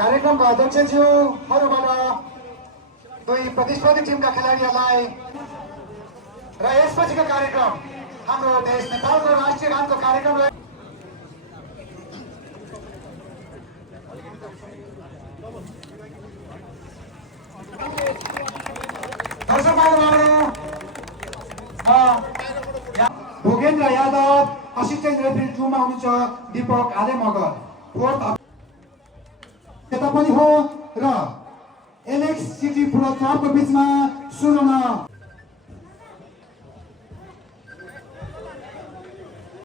कार्यक्रमका अध्यक्षज्यूहरूबाट दुई प्रतिस्पर्धी टिमका खेलाडीहरूलाई र यसपछिको कार्यक्रम हाम्रो देश नेपालको राष्ट्रिय गानको कार्यक्रम भोगेन्द्र यादव, असिस्टेन्ट रेफ्री 2 मा हुनुहुन्छ दीपक आले मगर, फोर्थ यता पनि हो र एलेक्स सिटी फुटबल क्लबको बीचमा 16